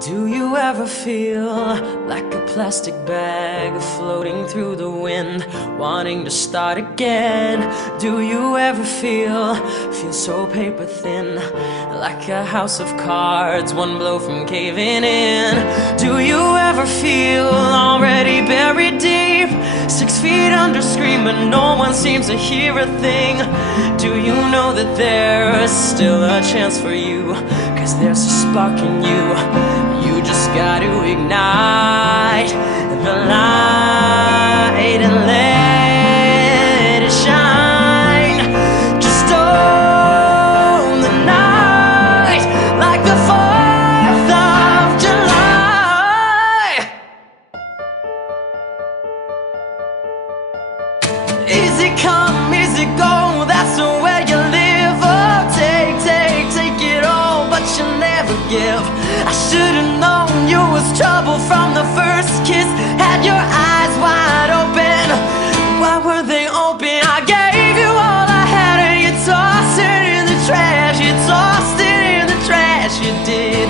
Do you ever feel like a plastic bag floating through the wind, wanting to start again? Do you ever feel so paper thin, like a house of cards, one blow from caving in? Do you ever feel already buried deep, 6 feet under, screaming, no one seems to hear a thing? Do you know that there's still a chance for you, 'cause there's a spark in you? You just got to ignite the light and let it shine. Just own the night like the 4th of July. Easy come, easy go, that's the way you live. Oh, take it all, but you never give. I should've known you was trouble from the first kiss. Had your eyes wide open, why were they open? I gave you all I had and you tossed it in the trash. You tossed it in the trash, you did.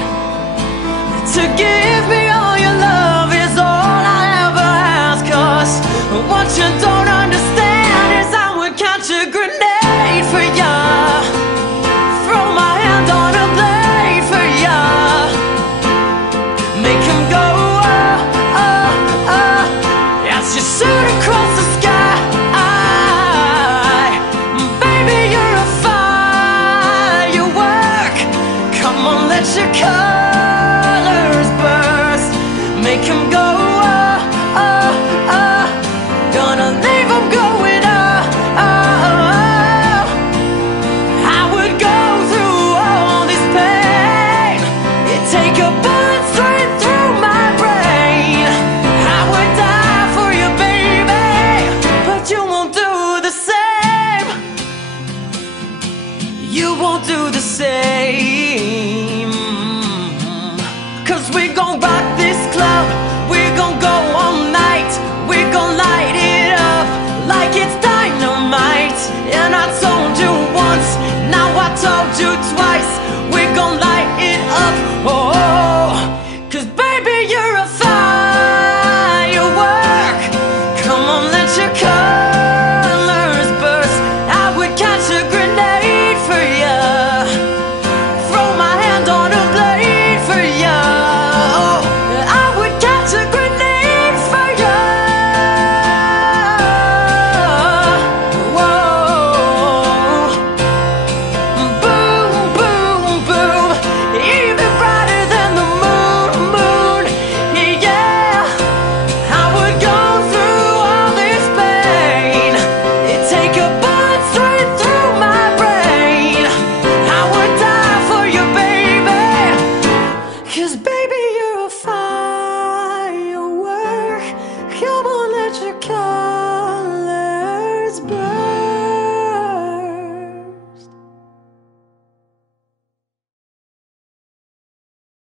To give me all your love is all I ever ask, 'cause what you don't understand is I would catch a grenade for ya, throw my hand on a blade for ya, make him go oh, oh, oh, as you shoot across the sky. Baby, you're a firework, come on, let your colors burst, make him go oh, oh, oh, gonna leave him going oh, oh, oh. I would go through all this pain, it'd take a bullet straight through my brain. I would die for you, baby, but you won't do the same. You won't do the same, 'cause we gon' rock this club, we gon' go all night, we gon' light it up like it's dynamite. And I told you once, now I told you twice, we gon' light it up. Oh,